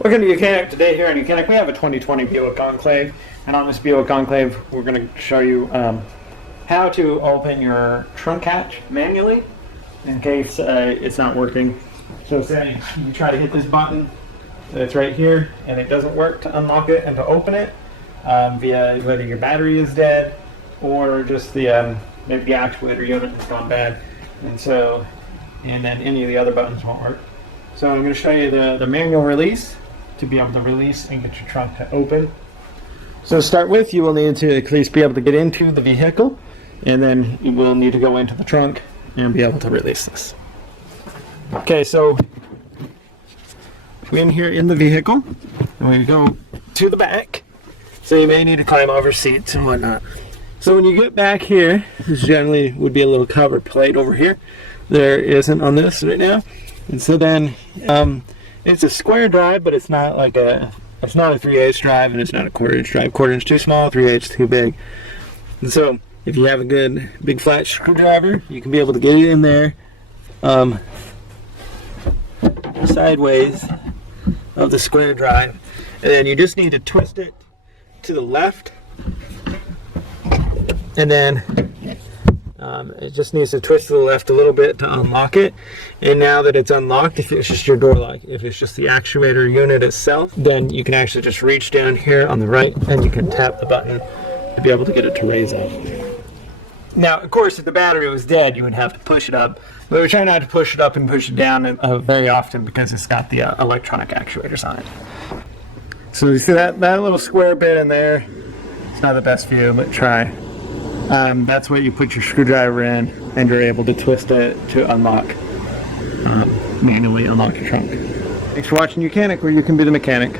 Welcome to YOUCANIC. Today here on YOUCANIC we have a 2020 Buick Enclave, and on this Buick Enclave we're going to show you how to open your trunk hatch manually in case it's not working. So say you try to hit this button that's right here and it doesn't work to unlock it and to open it via whether your battery is dead or just the maybe the actuator unit has gone bad, and then any of the other buttons won't work. So I'm going to show you the manual release to be able to release and get your trunk to open. So to start with, you will need to at least be able to get into the vehicle, and then you will need to go into the trunk and be able to release this. Okay, so we're in here in the vehicle, and we go to the back. So you may need to climb over seats and whatnot. So when you get back here, this generally would be a little cover plate over here. There isn't on this right now. And so then it's a square drive, but it's not like it's not a 3/8 drive, and it's not a 1/4 inch drive. 1/4 inch too small, 3/8 too big. And so if you have a good big flat screwdriver, you can be able to get it in there sideways of the square drive, and then you just need to twist it to the left, and then it just needs to twist to the left a little bit to unlock it. And now that it's unlocked, if it's just your door lock, if it's just the actuator unit itself, then you can actually just reach down here on the right and you can tap the button to be able to get it to raise up. Now, of course, if the battery was dead, you would have to push it up. But we try not to push it up and push it down very often because it's got the electronic actuators on it. So you see that little square bit in there? It's not the best view, but try. That's where you put your screwdriver in, and you're able to twist it to unlock, manually unlock your trunk. Thanks for watching YOUCANIC, where you can be the mechanic.